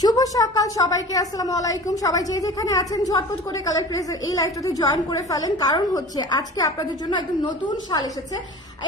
শুভ সকাল সবাইকে, আসসালামু আলাইকুম। সবাই যে যেখানে আছেন ঝটপট করে কালার প্রেসের এই লাইভটাতে জয়েন করে ফেলেন, কারণ হচ্ছে আজকে আপনাদের জন্য একদম নতুন শাল এসেছে।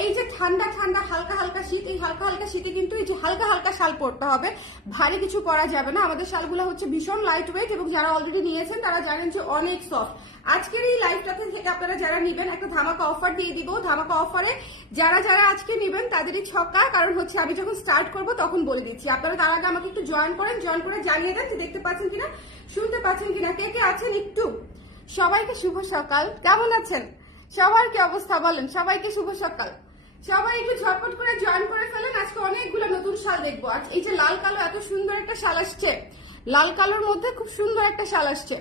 এই যে ঠান্ডা ঠান্ডা হালকা হালকা শীত, এই হালকা হালকা শীতে কিন্তু এই যে হালকা হালকা শাল পরতে হবে, ভারী কিছু পরা যাবে না। আমাদের শালগুলো হচ্ছে ভীষণ লাইট ওয়েট এবং যারা অলরেডি নিয়েছেন তারা জানেন যে অনেক সফট। আজকের এই লাইভটাতে থেকে আপনারা যারা নিবেন একটা ধামাকা অফার দিয়ে দিব। ধামাকা অফারে যারা যারা আজকে নিবেন তাদেরই ছক্কা, কারণ হচ্ছে আমি যখন স্টার্ট করব তখন বলে দিচ্ছি। আপনারা তার আগে আমাকে একটু জয়েন করেন, জয়েন করে জানিয়ে দেন যে দেখতে পাচ্ছেন কিনা, শুনতে পাচ্ছেন কিনা, কে কে আছেন একটু। সবাইকে শুভ সকাল, কেমন আছেন সবার, কি অবস্থা বলেন? সবাইকে শুভ সকাল। সবাই একটু ঝটপট করে জয়েন করে ফেলেন। আজকে অনেকগুলো নতুন শাল দেখবো। আজ এই যে লাল কালো এত সুন্দর একটা শাল আসছে, লাল কালোর মধ্যে খুব সুন্দর একটা শাল আসছে।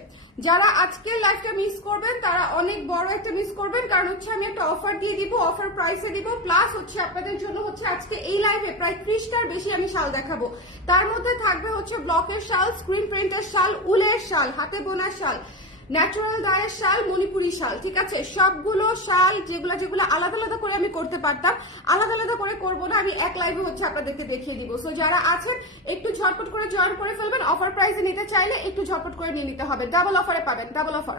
যারা আজকে লাইভটা মিস করবেন তারা অনেক বড় একটা মিস করবেন, কারণ হচ্ছে আমি একটা অফার দিয়ে দিব, অফার প্রাইসে দিব। প্লাস হচ্ছে আপনাদের জন্য হচ্ছে আজকে এই লাইভে প্রায় 30টার বেশি আমি শাল দেখাবো। তার মধ্যে থাকবে হচ্ছে ব্লকের শাল, স্ক্রিন প্রিন্টের শাল, উলের শাল, হাতে বোনা শাল, ন্যাচারাল ডায়ের শাল, মণিপুরি শাল, ঠিক আছে? সবগুলো শাল যেগুলো যেগুলো আলাদা আলাদা করে আমি করতে পারতাম, আলাদা আলাদা করে করবো না, আমি এক লাইভে হচ্ছে আপনাদেরকে দেখিয়ে দিব। সো যারা আছেন একটু ঝটপট করে জয়েন করে ফেলবেন। অফার প্রাইসে নিতে চাইলে একটু ঝটপট করে নিয়ে নিতে হবে। ডাবল অফারে পাবেন, ডাবল অফার।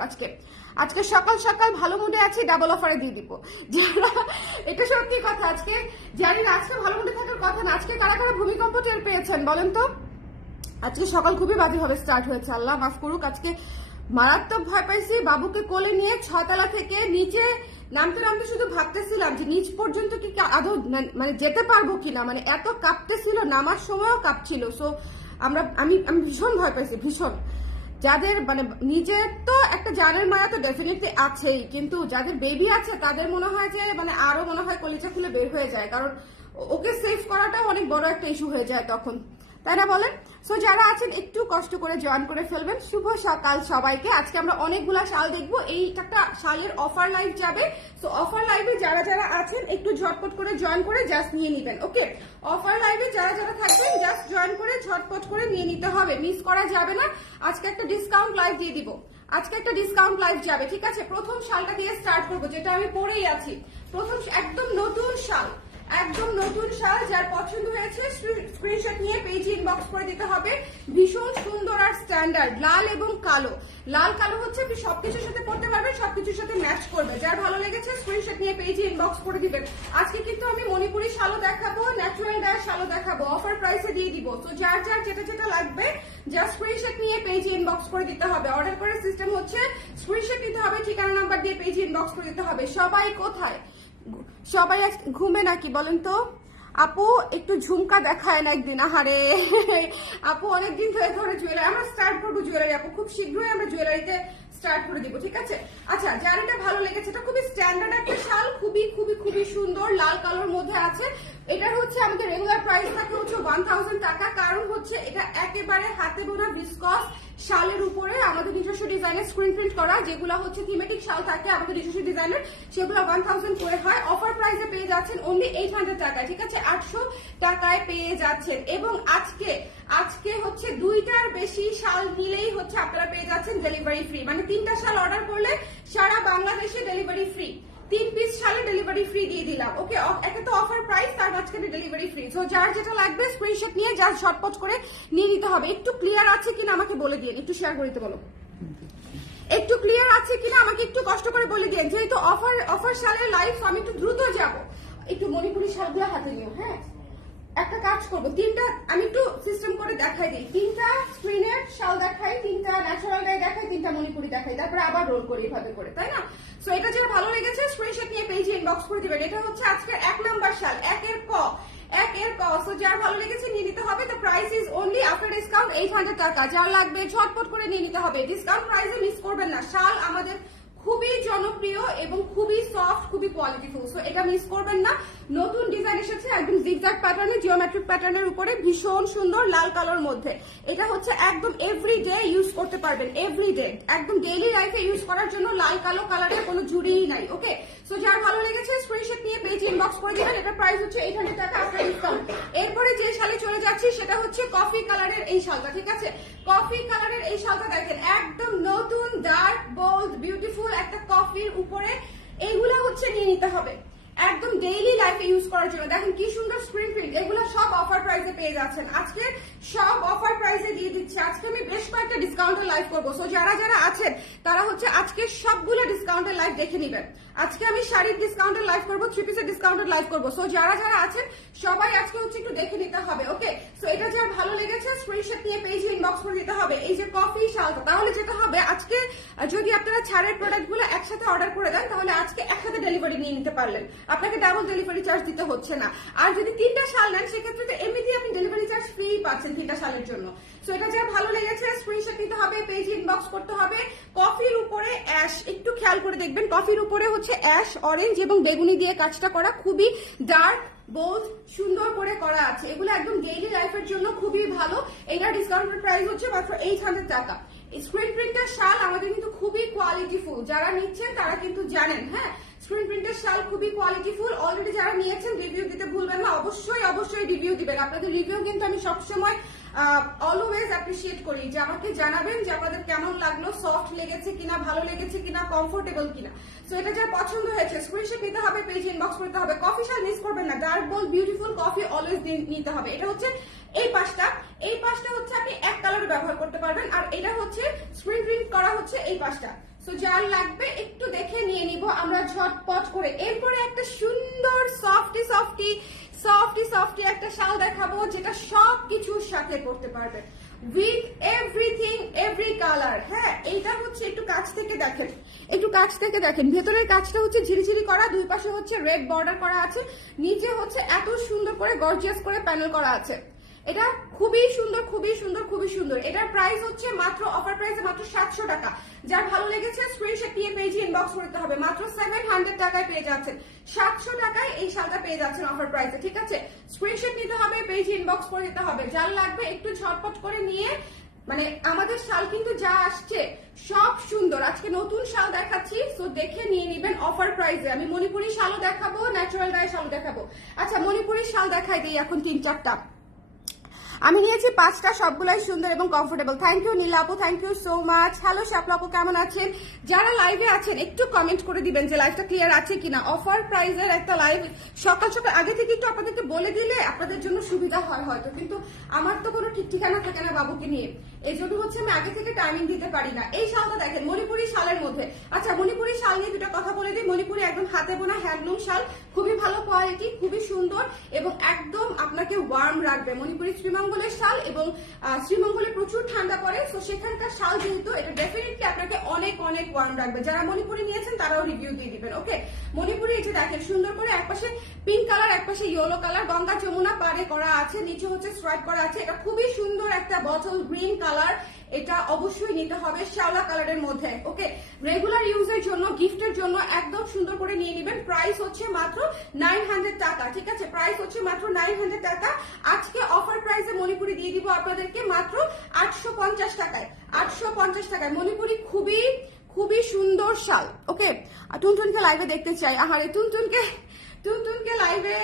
আজকে সকাল সকাল ভালো মুডে আছি, ডাবল অফারে দিয়ে দিব। যারা, এটা সত্যি কথা, আজকে জানি না আজকে ভালো মুডে থাকার কথা না। আজকে কারা কারা ভূমিকম্প টের পেয়েছেন বলেন তো? আজকে সকাল খুবই বাজেভাবে স্টার্ট হয়েছে, আল্লাহ মাফ করুক। আজকে মারাত্মক ভয় পাইছি। বাবুকে কোলে নিয়ে 6 তলা থেকে নিচে নামতে নামতে শুধু ভাবতেছিলাম যে নিচ পর্যন্ত কি আদৌ মানে যেতে পারবো কিনা, মানে এত কাঁপতেছিল, নামার সময়ও কাঁপছিল। সো আমি ভীষণ ভয় পাইছি, ভীষণ। যাদের মানে নিজের তো একটা জানের মায়া তো ডেফিনেটলি আছেই, কিন্তু যাদের বেবি আছে তাদের মনে হয় যে মানে আরো মনে হয় কলিজা খুলে বের হয়ে যায়, কারণ ওকে সেভ করাটাও অনেক বড় একটা ইস্যু হয়ে যায় তখন, তাই না বলেন? সো যারা আছেন একটু কষ্ট করে জয়েন করে ফেলবেন। শুভ সকাল সবাইকে। আজকে আমরা অনেকগুলা শাল দেখবো, এই একটা শালের অফার লাইভ যাবে। সো অফার লাইভে যারা যারা আছেন একটু ঝটপট করে জয়েন করে জাস্ট নিয়ে নিবেন, ওকে? অফার লাইভে যারা যারা থাকবেন জাস্ট জয়েন করে ঝটপট করে নিয়ে নিতে হবে, মিস করা যাবে না। আজকে একটা ডিসকাউন্ট লাইভ দিয়ে দিব, আজকে একটা ডিসকাউন্ট লাইভ যাবে, ঠিক আছে? প্রথম শালটা দিয়ে স্টার্ট করবো, যেটা আমি পরেই আছি। প্রথম একদম নতুন শাল, একদম নতুন শাল। যার পছন্দ হয়েছে স্ক্রিনশট নিয়ে পেজে ইনবক্স করে দিতে হবে। ভীষণ সুন্দর আর স্ট্যান্ডার্ড, লাল এবং কালো। লাল কালো হচ্ছে আপনি সবকিছুর সাথে পড়তে পারবেন, সবকিছুর সাথে ম্যাচ করবে। যার ভালো লেগেছে স্ক্রিনশট নিয়ে পেজে ইনবক্স করে দিবেন। আজকে কিন্তু আমি মণিপুরি শালও দেখাবো, ন্যাচারাল ডায়ের শালও দেখাবো, অফার প্রাইসে দিয়ে দিব। তো যার যার যেটা যেটা লাগবে জাস্ট স্ক্রিনশট নিয়ে পেজে ইনবক্স করে দিতে হবে। অর্ডার করার সিস্টেম হচ্ছে স্ক্রিনশট নিতে হবে, ঠিকানা নাম্বার দিয়ে পেজে ইনবক্স করে দিতে হবে। সবাই কোথায়? সবাই আজ ঘুমে নাকি বলেন তো? আপু একটু ঝুমকা দেখায় না একদিন, আহারে। আপু অনেকদিন ধরে ধরে জুয়েলারি আমরা স্টার্ট করবো, জুয়েলারি আপু খুব শীঘ্রই আমরা জুয়েলারিতে স্টার্ট করে দিব, ঠিক আছে? আচ্ছা, যার এটা ভালো লেগেছে, এটা খুবই স্ট্যান্ডার্ড একটা শাল, খুবই খুবই খুবই সুন্দর, লাল কালোর মধ্যে আছে। এটার হচ্ছে আমাদের রেগুলার প্রাইস থাকে হচ্ছে 1000 টাকা, কারণ হচ্ছে এটা একেবারে হাতে বোনা ভিসকস শালের উপরে আমাদের নিজস্ব ডিজাইনের স্ক্রিন প্রিন্ট করা, যেগুলো হচ্ছে থিমেটিক শাল থাকে আমাদের নিজস্ব ডিজাইনের, সেগুলো 1000 করে হয়। অফার প্রাইসে পেয়ে যাচ্ছেন অনলি 800 টাকায়, ঠিক আছে? 800 টাকায় পেয়ে যাচ্ছেন। এবং আজকে হচ্ছে 2টার বেশি শাল নিলেই হচ্ছে আপনারা পেয়ে যাচ্ছেন ডেলিভারি ফ্রি, মানে 3টা শাল অর্ডার করলে সারা বাংলাদেশে ডেলিভারি ফ্রি। 3 পিস শালে ডেলিভারি ফ্রি দিয়ে দিলাম, ওকে? একে তো অফার প্রাইস, তার মাঝখানে ডেলিভারি ফ্রি। সো যার যেটা লাগবে স্ক্রিনশট নিয়ে জাস্ট ঝটপট করে নিয়ে নিতে হবে। একটু ক্লিয়ার আছে কিনা আমাকে বলে দিন, একটু শেয়ার করে দিতে বলো। একটু ক্লিয়ার আছে কিনা আমাকে একটু কষ্ট করে বলে দিন, যেহেতু অফার শালের লাইভ, আমি একটু দ্রুত যাব। একটু মণিপুরি শালগুলো হাতে নিও, হ্যাঁ? একটা কাজ করবো, 3টা আমি একটু সিস্টেম করে দেখাই দিই। 3টা স্ক্রিনের শাল দেখাই, 3টা ন্যাচারাল গায়ে দেখাই, 3টা মণিপুরি দেখাই, তারপরে আবার রোল করি এইভাবে করে, তাই না? সো এটা যেটা ভালো লেগেছে স্ক্রিনশট নিয়ে পেজে ইনবক্স করে দিবেন। এটা হচ্ছে আজকের 1 নাম্বার শাল, একের ক। সো যার ভালো লেগেছে নিয়ে নিতে হবে। তো price is only after discount 800 টাকা। যার লাগবে ঝটপট করে নিয়ে নিতে হবে, ডিসকাউন্ট প্রাইসে মিস করবেন না। শাল আমাদের খুবই জনপ্রিয় এবং খুবই সফট, খুবই কোয়ালিটিফুল, সো এটা মিস করবেন না। নতুন ডিজাইন এসেছে একদম জিগজ্যাগ প্যাটার্নে, জিওমেট্রিক প্যাটার্নের উপরে, ভীষণ সুন্দর লাল কালোর মধ্যে। এটা হচ্ছে একদম এভরিডে ইউজ করতে পারবেন, এভরিডে একদম ডেইলি লাইফে ইউজ করার জন্য লাল কালো কালারের কোনো জুড়িই নাই, ওকে? সো যার ভালো লেগেছে স্ক্রিনশট নিয়ে পেজে ইনবক্স করে দিবেন। এটা প্রাইস হচ্ছে 800 টাকা আফটার ডিসকাউন্ট। এরপরে যে শালে চলে যাচ্ছি সেটা হচ্ছে কফি কালারের এই শালটা, ঠিক আছে? কফি কালারের এই শালটা দেখেন, একদম নতুন, ডার্ক, বোল্ড, বিউটিফুল একটা কফির উপরে। এইগুলা হচ্ছে নিয়ে নিতে হবে। একদম ডেইলি লাইফে ইউজ করার জন্য। দেখেন কি সুন্দর স্ক্রিন প্রিন্ট, এগুলো সব অফার প্রাইসে পেয়ে যাচ্ছেন। আজকে সব অফার প্রাইসে দিয়ে দিচ্ছি। আজকে আমি বেশ কয়েকটা ডিসকাউন্টের লাইভ করবো, সো যারা যারা আছেন তারা হচ্ছে আজকে সবগুলো ডিসকাউন্টের লাইভ দেখে নিবেন। আজকে আমি শাড়ির ডিসকাউন্টের লাইভ করবো, 3 পিসের ডিসকাউন্টের লাইভ করবো, সো যারা যারা আছেন সবাই আজকে হচ্ছে একটু দেখে নিতে হবে। ওকে, সো এটা যার ভালো লেগেছে স্ক্রিনশট নিয়ে পেজে ইনবক্স করে দিতে হবে। এই যে কফি শালটা, তাহলে যেটা হবে আজকে যদি আপনারা ছাড়ের প্রোডাক্ট গুলো একসাথে অর্ডার করে দেন তাহলে আজকে একসাথে ডেলিভারি নিয়ে নিতে পারলেন, আপনাকে ডাবল ডেলিভারি চার্জ দিতে হচ্ছে না। আর যদি 3টা শাল নেন সেক্ষেত্রে তো এমনিতেই আপনি ডেলিভারি চার্জ ফ্রি পাচ্ছেন 3টা শালের জন্য। সো এটা যার ভালো লেগেছে স্ক্রিনশট নিতে হবে, পেজে ইনবক্স করতে হবে। কফির উপরে অ্যাশ, একটু খেয়াল করে দেখবেন, কফির উপরে হচ্ছে অ্যাশ, অরেঞ্জ এবং বেগুনি দিয়ে কাজটা করা, খুবই ডার্ক বোল্ড সুন্দর করে করা আছে। এগুলো একদম ডেইলি লাইফের জন্য খুবই ভালো। এটা ডিসকাউন্টেড প্রাইস হচ্ছে মাত্র 800 টাকা। স্ক্রিন প্রিন্টের শাল আমাদের কিন্তু খুবই কোয়ালিটিফুল, যারা নিচ্ছেন তারা কিন্তু জানেন। হ্যাঁ, স্ক্রিন প্রিন্টের শাল খুবই কোয়ালিটিফুল। অলরেডি যারা নিয়েছেন রিভিউ দিতে ভুলবেন না, অবশ্যই অবশ্যই রিভিউ দিবেন। আপনাদের রিভিউ কিন্তু আমি সবসময় অলওয়েজ অ্যাপ্রিসিয়েট করি, যে আমাকে জানাবেন যে আপনাদের কেমন লাগলো, সফট লেগেছে কিনা, ভালো লেগেছে কিনা, কমফোর্টেবল কিনা। সো এটা যার পছন্দ হয়েছে স্ক্রিনশট নিতে হবে, পেজ ইনবক্স করতে হবে। কফি শাল মিস করবেন না, dark bold beautiful coffee always নিতে হবে। এটা হচ্ছে এই পাশটা হচ্ছে আপনি এক কালারে ব্যবহার করতে পারবেন, আর এটা হচ্ছে স্ক্রিন প্রিন্ট করা হচ্ছে এই পাশটা। সো যার লাগবে একটু দেখে নিয়ে নিব আমরা ঝটপট করে। এরপরে একটা সুন্দর সফটি সফটি সফটি সফটি একটা শাল দেখাবো, যেটা সবকিছুর সাথে করতে পারবেন, উইথ এভরিথিং এভরি কালার। হ্যাঁ, এইটা হচ্ছে একটু কাছ থেকে দেখেন, একটু কাছ থেকে দেখেন। ভেতরের কাজটা হচ্ছে ঝিরিঝিরি করা, দুই পাশে হচ্ছে রেড বর্ডার করা আছে, নিচে হচ্ছে এত সুন্দর করে গর্জিয়াস করে প্যানেল করা আছে। এটা খুবই সুন্দর, খুবই সুন্দর, খুবই সুন্দর। এটার প্রাইস হচ্ছে মাত্র অফার প্রাইসে মাত্র 700 টাকা। যার ভালো লেগেছে স্ক্রিনশট নিয়ে পেজে ইনবক্স করতে হবে। মাত্র 700 টাকায় পেয়ে যাচ্ছেন, 700 টাকায় এই শালটা পেয়ে যাচ্ছেন অফার প্রাইসে। ঠিক আছে, স্ক্রিনশট নিতে হবে, পেজে ইনবক্স করে দিতে হবে। যার লাগবে একটু ঝটপট করে নিয়ে, মানে আমাদের শাল কিন্তু যা আসছে সব সুন্দর। আজকে নতুন শাল দেখাচ্ছি, সো দেখে নিয়ে নিবেন অফার প্রাইসে। আমি মণিপুরি শালও দেখাবো, ন্যাচারাল ডাই শালও দেখাবো। আচ্ছা, মণিপুরি শাল দেখাই দিই এখন 3-4টা। আমি নিয়েছি 5টা, সবগুলাই সুন্দর এবং কমফোর্টেবল। থ্যাংক ইউ নীলা আপু, thank you so much. Hello Shapla আপু, কেমন আছেন? যারা লাইভে আছেন একটু কমেন্ট করে দিবেন যে লাইভটা ক্লিয়ার আছে কিনা। অফার প্রাইসের একটা লাইভ সকাল সকাল আগে থেকে একটু আপনাদেরকে বলে দিলে আপনাদের জন্য সুবিধা হয় হয়তো, কিন্তু আমার তো কোনো ঠিক ঠিকানা থাকে না বাবুকে নিয়ে, এই জন্য হচ্ছে আমি আগে থেকে টাইমিং দিতে পারি না। এই শালটা দেখেন মণিপুরি শালের মধ্যে। আচ্ছা, মণিপুরি শাল নিয়ে দুটো কথা বলে দিই। মণিপুরি একদম হাতে বোনা হ্যান্ডলুম শাল, খুবই ভালো কোয়ালিটি, খুবই সুন্দর এবং একদম আপনাকে ওয়ার্ম রাখবে। মণিপুরি শ্রীমঙ্গলের শাল এবং শ্রীমঙ্গলে প্রচুর ঠান্ডা পড়ে, তো সেখানকার শাল যেহেতু, এটা ডেফিনেটলি আপনাকে অনেক অনেক ওয়ার্ম রাখবে। যারা মণিপুরি নিয়েছেন তারাও রিভিউ দিয়ে দিবেন। ওকে, মণিপুরি এই যে দেখেন সুন্দর করে একপাশে পিঙ্ক কালার, একপাশে ইয়েলো কালার, গঙ্গা যমুনা পাড়ে করা আছে, নিচে হচ্ছে স্ট্রাইপ করা আছে। এটা খুবই সুন্দর একটা বটল গ্রিন কালার, এটা অবশ্যই নিতে হবে শ্যাওলা কালারের মধ্যে। ওকে, রেগুলার ইউজের জন্য, গিফটের জন্য একদম সুন্দর করে নিয়ে নেবেন। প্রাইস হচ্ছে মাত্র 900 টাকা। ঠিক আছে, প্রাইস হচ্ছে মাত্র 900 টাকা। আজকে অফার প্রাইসে মণিপুরি দিয়ে দিব আপনাদেরকে মাত্র 850 টাকায়। 850 টাকায় মণিপুরি খুবই খুবই সুন্দর শাল। ওকে, টুনটুনকে লাইভে দেখতে চাই। আহারে, টুনটুনকে লাইভে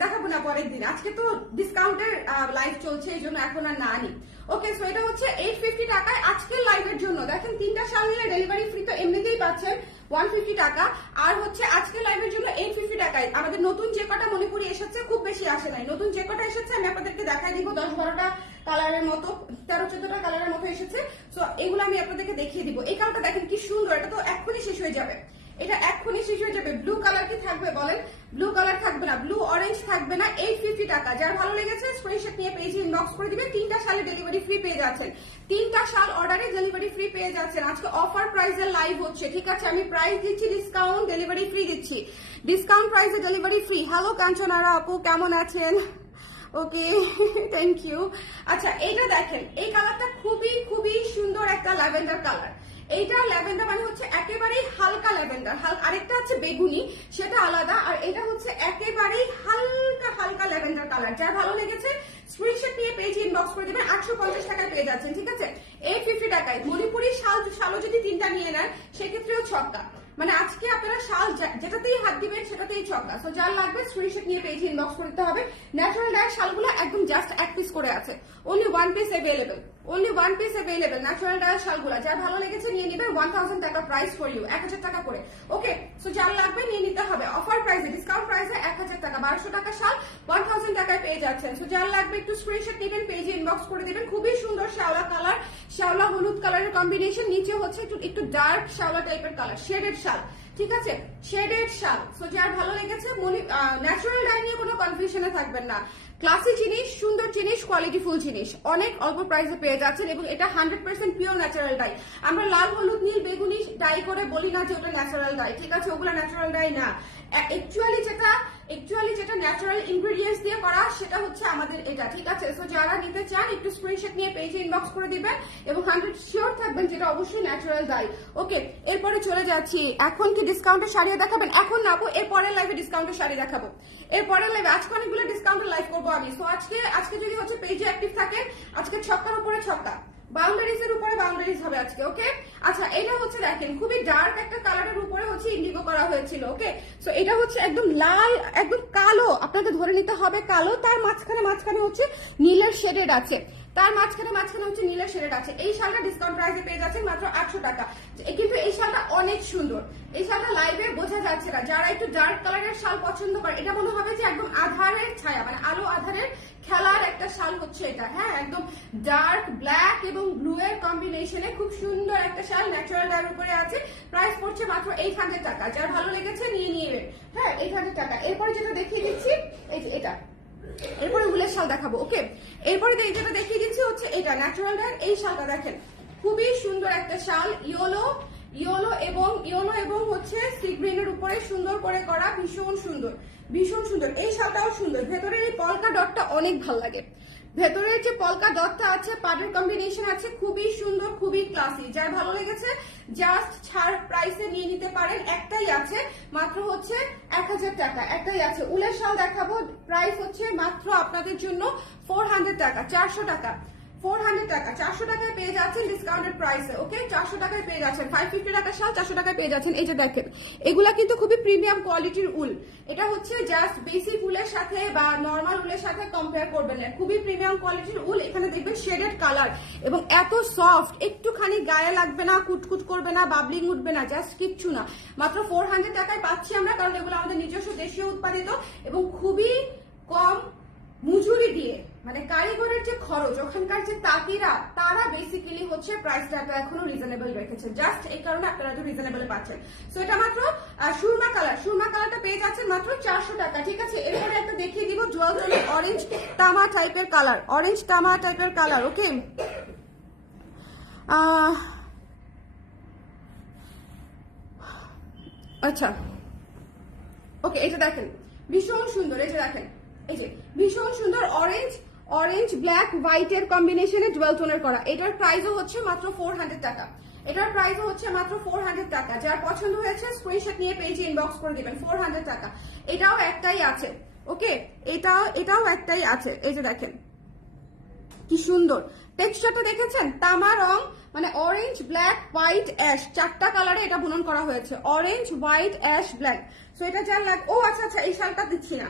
দেখাবো না পরের দিন, আজকে তো ডিসকাউন্টের লাইভ চলছে এই জন্য এখন আর না আনি। ওকে, সো এটা হচ্ছে 850 টাকায় আজকের লাইভের জন্য। দেখেন 3টা শাল নিলে ডেলিভারি ফ্রি তো এমনিতেই পাচ্ছেন 150 টাকা, আর হচ্ছে আজকের লাইভের জন্য 850 টাকায়। আমাদের নতুন যে কটা মণিপুরি এসেছে, খুব বেশি আসে নাই, নতুন যে কটা এসেছে আমি আপনাদেরকে দেখাই দিব। 10-12টা কালারের মতো, 13-14টা কালারের মতো এসেছে, সো এগুলো আমি আপনাদেরকে দেখিয়ে দিব। এই কালারটা দেখেন কি সুন্দর, এটা তো এক্ষুনি শেষ হয়ে যাবে, এটা এক্ষুনি শেষ হয়ে যাবে। ব্লু কালার কি থাকবে বলেন? ব্লু কালার থাকবে না, ব্লু অরেঞ্জ থাকবে না। 850 টাকা। যার ভালো লেগেছে স্ক্রিনশট নিয়ে পেজে ইনবক্স করে দিবেন। 3টা শালে ডেলিভারি ফ্রি পেয়ে যাচ্ছেন, 3টা শাল অর্ডারে ডেলিভারি ফ্রি পেয়ে যাচ্ছেন। আজকে অফার প্রাইসে লাইভ হচ্ছে। ঠিক আছে, আমি প্রাইস দিচ্ছি ডিসকাউন্ট, ডেলিভারি ফ্রি দিচ্ছি, ডিসকাউন্ট প্রাইসে ডেলিভারি ফ্রি। হ্যালো কাঞ্চনারা আপু, কেমন আছেন? ওকে, থ্যাংক ইউ। আচ্ছা, এটা দেখেন, এই কালারটা খুবই খুবই সুন্দর একটা ল্যাভেন্ডার কালার। এইটা ল্যাভেন্ডার মানে হচ্ছে একেবারেই হালকা ল্যাভেন্ডার, আরেকটা হচ্ছে বেগুনি, সেটা আলাদা, আর এটা হচ্ছে একেবারেই হালকা হালকা ল্যাভেন্ডার কালার। যার ভালো লেগেছে স্ক্রিনশট নিয়ে পেজে ইনবক্স করে দিবেন। 850 টাকায় পেয়ে যাচ্ছেন। ঠিক আছে, 850 টাকায় মণিপুরি শালও যদি 3টা নিয়ে নেন সেক্ষেত্রেও ছক্কা। মানে আজকে আপনারা শাল যেটাতেই হাত দিবেন সেটাতেই ছক্কা। সো যার লাগবে স্ক্রিনশট নিয়ে পেজে ইনবক্স করতে হবে। ন্যাচারাল ডাই শালগুলো একদম জাস্ট এক পিস করে আছে, only one piece available, only one piece available. Natural dye শালগুলো যার ভালো লেগেছে নিয়ে নেবেন। 1000 টাকা প্রাইস ফর ইউ, 1000 টাকা করে। ওকে, সো যার লাগবে নিয়ে নিতে হবে। অফার প্রাইসে, ডিসকাউন্ট প্রাইসে 1000 টাকা, 1200 টাকা শাল 1000 টাকায় পেয়ে যাচ্ছেন। সো যার লাগবে একটু স্ক্রিনশট নেবেন, পেজে ইনবক্স করে দিবেন। খুবই সুন্দর শ্যাওলা কালার, শ্যাওলা হলুদ কালারের কম্বিনেশন, নিচে হচ্ছে একটু ডার্ক শ্যাওলা টাইপের কালার, শেডেড শাল, ঠিক আছে, শেডেড শাল। সো যার ভালো লেগেছে ন্যাচারাল ডাই নিয়ে কোনো কনফিউশনে থাকবেন না। ক্লাসি জিনিস, সুন্দর জিনিস, কোয়ালিটিফুল জিনিস অনেক অল্প প্রাইসে পেয়ে যাচ্ছেন এবং এটা 100% পিওর ন্যাচারাল ডাই। আমরা লাল, হলুদ, নীল, বেগুনি ডাই করে বলি না যে ওটা ন্যাচারাল ডাই, ঠিক আছে, ওগুলো ন্যাচারাল ডাই না। অ্যাকচুয়ালি যেটা ন্যাচারাল ইনগ্রেডিয়েন্টস দিয়ে করা সেটা হচ্ছে আমাদের এটা, ঠিক আছে। সো যারা নিতে চান একটু স্ক্রিনশট নিয়ে পেজে ইনবক্স করে দিবেন এবং 100 শিওর থাকবেন যেটা অবশ্যই ন্যাচারাল ডাই। ওকে, এরপরে চলে যাচ্ছি। এখন কি ডিসকাউন্টের শাড়ি দেখাবেন? এখন না, এর পরের লাইভে ডিসকাউন্টের শাড়ি দেখাবো। এর পরের লাইভে আজকে অনেকগুলো ডিসকাউন্টের লাইভ করবো আমি। সো আজকে যদি হচ্ছে পেজে অ্যাক্টিভ থাকেন, আজকে ছক্কার উপরে ছক্কা, বাউন্ডারিজ এর উপরে বাউন্ডারিজ হবে আজকে। ওকে, আচ্ছা, এটা হচ্ছে দেখেন খুবই ডার্ক একটা কালারের উপরে হচ্ছে ইন্ডিগো করা হয়েছিল। ওকে, সো এটা হচ্ছে একদম লাল, একদম কালো, আপনাকে ধরে নিতে হবে কালো, তার মাঝখানে হচ্ছে নীলের শেডেড আছে, তার মাঝখানে হচ্ছে নীলের শেডেড আছে। এই শালটা ডিসকাউন্ট প্রাইসে পেয়ে যাচ্ছেন মাত্র 800 টাকা। কিন্তু এই শালটা অনেক সুন্দর, এই শালটা লাইভে বোঝা যাচ্ছে না। যারা একটু ডার্ক কালারের শাল পছন্দ করে, এটা মনে হবে যে একদম আধারের ছায়া, মানে আলো আধারের খেলার একটা শাল হচ্ছে এটা। হ্যাঁ, একদম ডার্ক ব্ল্যাক এবং ব্লু এর কম্বিনেশনে খুব সুন্দর একটা শাল ন্যাচারাল ডাইয়ের উপরে আছে। প্রাইস পড়ছে মাত্র 800 টাকা। যার ভালো লেগেছে নিয়ে নেবেন। হ্যাঁ, 800 টাকা। এরপরে যেটা দেখিয়ে দিচ্ছি এই যে এটা, এরপরে উলের শাল দেখাবো। ওকে, এরপরে যেটা দেখিয়ে দিচ্ছি হচ্ছে এটা ন্যাচারাল ডাইয়ের এই শালটা দেখেন, খুবই সুন্দর একটা শাল, ইয়েলো এবং হচ্ছে সি গ্রিনের উপরে সুন্দর করে করা, ভীষণ সুন্দর, ভীষণ সুন্দর। এই শালটাও সুন্দর, ভেতরের এই পলকা ডটটা অনেক ভালো লাগে। ভেতরের যে পলকা ডটটা আছে, পাড়ের কম্বিনেশন আছে, খুবই সুন্দর, খুবই ক্লাসি। যার ভালো লেগেছে জাস্ট ছাড় প্রাইসে নিয়ে নিতে পারেন। একটাই আছে, মাত্র হচ্ছে 1000 টাকা, একটাই আছে। উলের শাল দেখাবো, প্রাইস হচ্ছে মাত্র আপনাদের জন্য 400 টাকা, 400 টাকা, 400 টাকা, 400 টাকায় পেয়ে যাচ্ছেন ডিসকাউন্টেড প্রাইসে। ওকে, 400 টাকায় পেয়ে যাচ্ছেন। 550 টাকা শাল 400 টাকায় পেয়ে যাচ্ছেন। এই যে দেখেন, এগুলা কিন্তু খুবই প্রিমিয়াম কোয়ালিটির উল। এটা হচ্ছে জাস্ট বেসিক উলের সাথে বা নর্মাল উলের সাথে কম্পেয়ার করবেন না, খুবই প্রিমিয়াম কোয়ালিটির উল। এখানে দেখবেন শেডেড কালার এবং এত সফট, একটুখানি গায়ে লাগবে না, কুটকুট করবে না, বাবলিং উঠবে না, জাস্ট কিচ্ছু না। মাত্র 400 টাকায় পাচ্ছি আমরা, কারণ এগুলো আমাদের নিজস্ব দেশীয় উৎপাদিত এবং খুবই কম মজুরি দিয়ে, মানে কারিগরের যে খরচ, ওখানকার যে তাঁতিরা, তারা বেসিক্যালি হচ্ছে প্রাইসটা এখনো রিজনেবল রেখেছে। জাস্ট এই কারণে আপনারা তো রিজনেবল পাচ্ছেন। সো এটা মাত্র সুরমা কালারটা পেয়ে যাচ্ছেন মাত্র 400 টাকা, ঠিক আছে। এরপরে একটা দেখিয়ে দিব জুয়াল টোনের অরেঞ্জ তামা টাইপের কালার, ওকে। আচ্ছা, ওকে, এটা দেখেন ভীষণ সুন্দর, এই যে দেখেন, এই যে ভীষণ সুন্দর অরেঞ্জ ব্ল্যাক হোয়াইট এর কম্বিনেশনে ডুয়াল টোনের করা। এটার প্রাইসও হচ্ছে মাত্র 400 টাকা, এটার প্রাইসও হচ্ছে মাত্র 400 টাকা। যার পছন্দ হয়েছে স্ক্রিনশট নিয়ে পেজে ইনবক্স করে দিবেন। 400 টাকা। এটাও একটাই আছে। ওকে, এটাও একটাই আছে। এই যে দেখেন কি সুন্দর টেক্সচারটা, দেখেছেন? তামা রং, মানে অরেঞ্জ ব্ল্যাক হোয়াইট অ্যাশ, 4টা কালারে এটা বুনন করা হয়েছে, orange white ash black. So এটা যার আচ্ছা, এই শালটা দিচ্ছি না,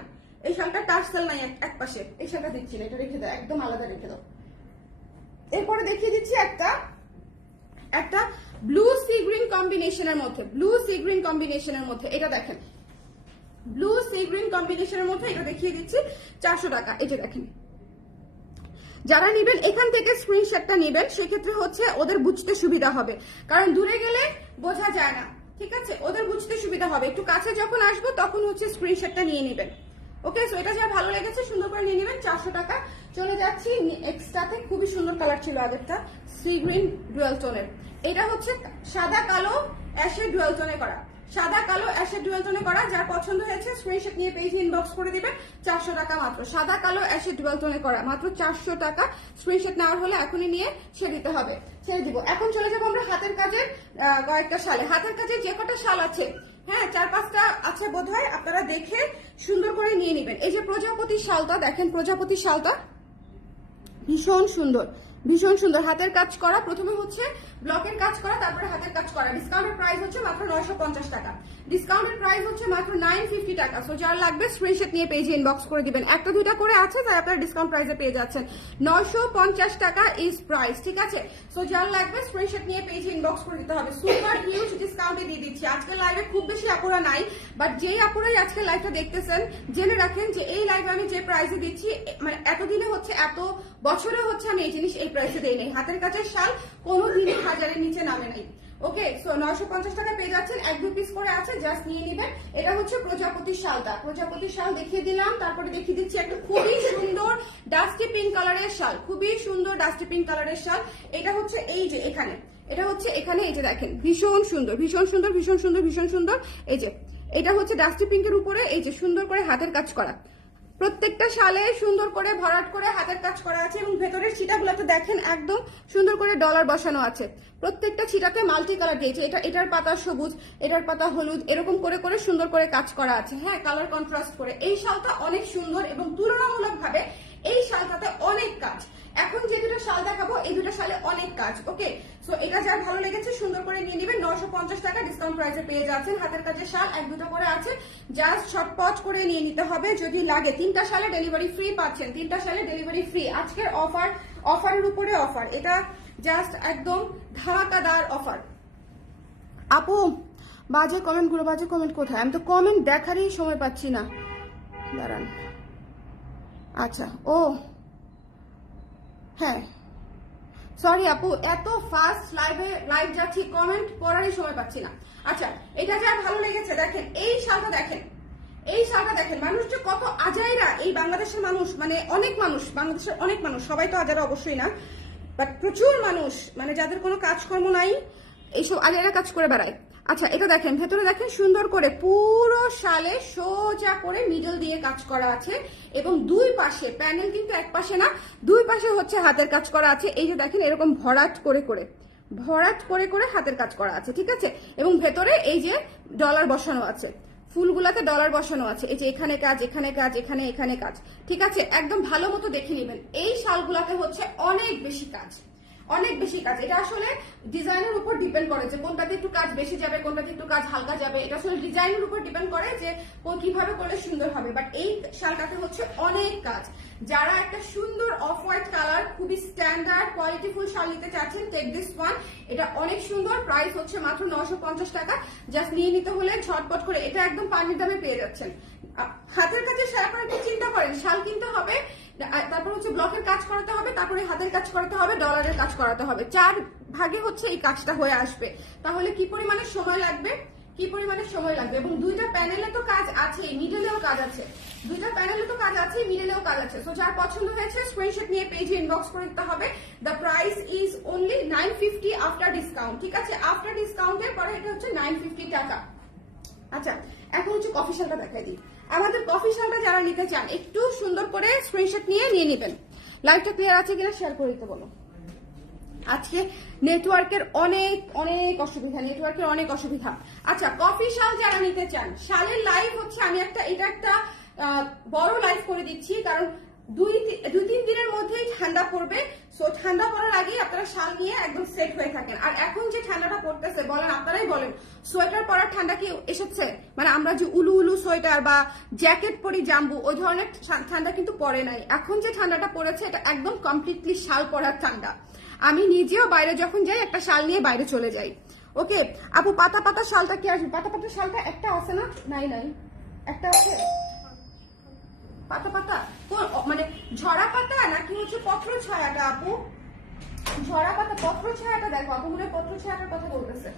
এই শালটা টার্সেল নাই এক পাশে, এই শালটা দিচ্ছি না, এটা রেখে দাও, একদম আলাদা রেখে দাও। এরপরে দেখিয়ে দিচ্ছি একটা ব্লু সি গ্রিন কম্বিনেশনের মধ্যে, এটা দেখেন, ব্লু সি গ্রিন কম্বিনেশনের মধ্যে এটা দেখিয়ে দিচ্ছি 400 টাকা। এই যে দেখেন, যারা নেবেন এখান থেকে স্ক্রিনশটটা নেবেন, সেক্ষেত্রে হচ্ছে ওদের বুঝতে সুবিধা হবে, কারণ দূরে গেলে বোঝা যায় না, ঠিক আছে, ওদের বুঝতে সুবিধা হবে। একটু কাছে যখন আসবো তখন হচ্ছে স্ক্রিনশটটা নিয়ে নেবেন। ওকে, সো এটা যা ভালো লেগেছে সুন্দর করে নিয়ে নেবেন। 400 টাকা। চলে যাচ্ছি এক্সট্রাতে, খুবই সুন্দর কালার ছিল আগেরটা, সি গ্রিন ডুয়াল টোনের। এটা হচ্ছে সাদা কালো অ্যাশের ডুয়াল টোনে করা, যার পছন্দ হয়েছে স্ক্রিনশট নিয়ে পেজে ইনবক্স করে দিবেন। 400 টাকা মাত্র, সাদা কালো অ্যাশের ডুয়াল টোনে করা, মাত্র 400 টাকা। স্ক্রিনশট নেওয়ার হলে এখনই নিয়ে ছেড়ে দিব। এখন চলে যাবো আমরা হাতের কাজের কয়েকটা শালে। হাতের কাজের যে কটা শাল আছে, হ্যাঁ 4-5টা আছে বোধহয়, আপনারা দেখে সুন্দর করে নিয়ে নেবেন। এই যে প্রজাপতি শালটা দেখেন, প্রজাপতি শালটা ভীষণ সুন্দর হাতের কাজ করা। প্রথমে হচ্ছে ব্লকের কাজ করা, তারপরে হাতের কাজ করা। ডিসকাউন্টের প্রাইস হচ্ছে মাত্র 950 টাকা। ডিসকাউন্টের প্রাইস হচ্ছে মাত্র 950 টাকা। সো যার লাগবে স্ক্রিনশট নিয়ে পেজে ইনবক্স করে দিবেন। একটা দুইটা করে আছে, তাই আপনারা ডিসকাউন্ট প্রাইসে পেয়ে যাচ্ছেন। 950 টাকা ইজ প্রাইস, ঠিক আছে? সো যার লাগবে স্ক্রিনশট নিয়ে পেজে ইনবক্স করে দিতে হবে। সুপার হিউজ ডিসকাউন্টে দিয়ে দিচ্ছি। আজকে লাইভে খুব বেশি আপুরা নাই, বাট যেই আপুরাই আজকে লাইভটা দেখতেছেন জেনে রাখেন যে এই লাইভে আমি যে প্রাইসে দিচ্ছি, মানে এতদিনে হচ্ছে, এত বছরে হচ্ছে আমি এই জিনিস এই প্রাইসে দেই নাই। হাতের কাছের শাল কোনোদিনই 1000-এর নিচে নামে নাই। ওকে, সো 950 টাকা পেয়ে যাচ্ছেন। 1-2 পিস করে আছে, জাস্ট নিয়ে নেবেন। এটা হচ্ছে প্রজাপতির শালটা। প্রজাপতির শাল দেখিয়ে দিলাম, তারপরে দেখিয়ে দিচ্ছি একটা খুবই সুন্দর ডাস্টি পিঙ্ক কালারের শাল। খুবই সুন্দর ডাস্টি পিঙ্ক কালারের শাল। এটা হচ্ছে এই যে এখানে, এটা হচ্ছে এখানে, এই যে দেখেন, ভীষণ সুন্দর, ভীষণ সুন্দর, ভীষণ সুন্দর, ভীষণ সুন্দর। এই যে এটা হচ্ছে ডাস্টি পিঙ্কের উপরে এই যে সুন্দর করে হাতের কাজ করা। প্রত্যেকটা শালে সুন্দর করে ভরাট করে হাতের কাজ করা আছে এবং ভেতরের ছিটাগুলোতে দেখেন একদম সুন্দর করে ডলার বসানো আছে। প্রত্যেকটা ছিটাকে মাল্টি কালার দিয়েছে। এটার পাতা সবুজ, এটার পাতা হলুদ, এরকম করে করে সুন্দর করে কাজ করা আছে। হ্যাঁ, কালার কন্ট্রাস্ট করে। এই শালটা অনেক সুন্দর এবং তুলনামূলকভাবে এই শালটাতে অনেক কাজ। এখন যে দুটো শাল দেখাবো এই দুটো শালে অনেক কাজ। ওকে, সো এটা যার ভালো লেগেছে সুন্দর করে নিয়ে নেবেন। 950 টাকা ডিসকাউন্ট প্রাইসে পেয়ে যাচ্ছেন। হাতের কাজের শাল 1-2টো করে আছে, জাস্ট শর্টপট করে নিয়ে নিতে হবে। যদি লাগে 3টা শালে ডেলিভারি ফ্রি পাচ্ছেন, 3টা শালে ডেলিভারি ফ্রি। আজকের অফারের উপরে অফার, এটা জাস্ট একদম ধামাকাদার অফার। আপু বাজে কমেন্টগুলো, বাজে কমেন্ট কোথায়? আমি তো কমেন্ট দেখারই সময় পাচ্ছি না, দাঁড়ান। আচ্ছা, ও হ্যাঁ, সরি আপু, এত ফাস্ট লাইভ যাচ্ছি, কমেন্ট পড়ারই সময় পাচ্ছি না। আচ্ছা, এটা যা ভালো লেগেছে দেখেন, এই শালটা দেখেন, এই শালটা দেখেন। মানুষ যে কত আজাইরা, এই বাংলাদেশের মানুষ, মানে অনেক মানুষ, বাংলাদেশের অনেক মানুষ, সবাই তো আজাইরা অবশ্যই না, বাট প্রচুর মানুষ, মানে যাদের কোনো কাজকর্ম নাই, এইসব আজাইরা কাজ করে বেড়ায়। আচ্ছা, এটা দেখেন, ভেতরে দেখেন সুন্দর করে পুরো শালে সোজা করে মিডল দিয়ে কাজ করা আছে এবং দুই পাশে প্যানেল, কিন্তু এক পাশে না, দুই পাশে হচ্ছে হাতের কাজ করা আছে। এই যে দেখেন, এরকম ভরাট করে করে হাতের কাজ করা আছে, ঠিক আছে? এবং ভেতরে এই যে ডলার বসানো আছে, ফুলগুলাতে ডলার বসানো আছে। এই যে এখানে কাজ, এখানে কাজ, এখানে কাজ, ঠিক আছে? একদম ভালো মতো দেখে নেবেন। এই শালগুলাতে হচ্ছে অনেক বেশি কাজ, অনেক বেশি কাজ। এটা আসলে ডিজাইনের উপর ডিপেন্ড করে যে কোনটাতে একটু কাজ বেশি যাবে, কোনটাতে একটু কাজ হালকা যাবে। এটা আসলে ডিজাইনের উপর ডিপেন্ড করে যে কিভাবে করলে সুন্দর হবে। বাট এই শালটাতে হচ্ছে অনেক কাজ। যারা একটা সুন্দর অফ হোয়াইট কালার, খুবই স্ট্যান্ডার্ড কোয়ালিটিফুল শাল নিতে চাচ্ছেন, টেক দিস ওয়ান। এটা অনেক সুন্দর, প্রাইস হচ্ছে মাত্র 950 টাকা। জাস্ট নিয়ে নিতে হলে ঝটপট করে, এটা একদম পানির দামে পেয়ে যাচ্ছেন। হাতের কাছে শাল আপনারা একটু চিন্তা করেন, শাল কিনতে হবে, তারপর হচ্ছে ব্লকের কাজ করাতে হবে, তারপরে হাতের কাজ করাতে হবে, ডলারের কাজ করাতে হবে। 4 ভাগে হচ্ছে এই কাজটা হয়ে আসবে। তাহলে কি পরিমাণে সময় লাগবে, কি পরিমাণে সময় লাগবে। এবং দুইটা প্যানেলে তো কাজ আছে, মিডলেও কাজ আছে, দুইটা প্যানেলে তো কাজ আছে, মিডলেও কাজ আছে। সো যার পছন্দ হয়েছে স্ক্রিনশট নিয়ে পেজে ইনবক্স করে দিতে হবে। The price is only 950 after discount, ঠিক আছে? আফটার ডিসকাউন্টের পরে এটা হচ্ছে 950 টাকা। আচ্ছা, এখন হচ্ছে কফি শালটা দেখাই দিই। আমাদের কফি শালটা যারা নিতে চান একটু সুন্দর করে স্ক্রিনশট নিয়ে নেবেন। লাইভটা ক্লিয়ার আছে কিনা শেয়ার করে দিতে বলো। আজকে নেটওয়ার্কের অনেক অসুবিধা। আচ্ছা, কফি শাল যারা নিতে চান, শালের লাইভ হচ্ছে আমি এটা একটা বড় লাইভ করে দিচ্ছি, কারণ 2-3 দিনের মধ্যেই ঠান্ডা পড়বে। সো ঠান্ডা পড়ার আগেই আপনারা শাল নিয়ে একদম সেট হয়ে থাকেন। আর এখন যে ঠান্ডাটা পড়তেছে, বলেন, আপনারাই বলেন, সোয়েটার পরার ঠান্ডা কি এসেছে? মানে আমরা যে উলু সোয়েটার বা জ্যাকেট পরি জাম্বু, ওই ধরনের ঠান্ডা কিন্তু পড়ে নাই। এখন যে ঠান্ডাটা পড়েছে এটা একদম কমপ্লিটলি শাল পরার ঠান্ডা। আমি নিজেও বাইরে যখন যাই একটা শাল নিয়ে বাইরে চলে যাই। ওকে আপু, পাতা শালটা কি আসবে? পাতা শালটা একটা আছে না? নাই, একটা আছে পাতা মানে ঝরা পাতা নাকি হচ্ছে পত্র ছায়াটা? আপু ঝরা পাতা, পত্র ছায়াটা দেখো। আপু মনে হয় পত্র ছায়াটার কথা বলতেছে।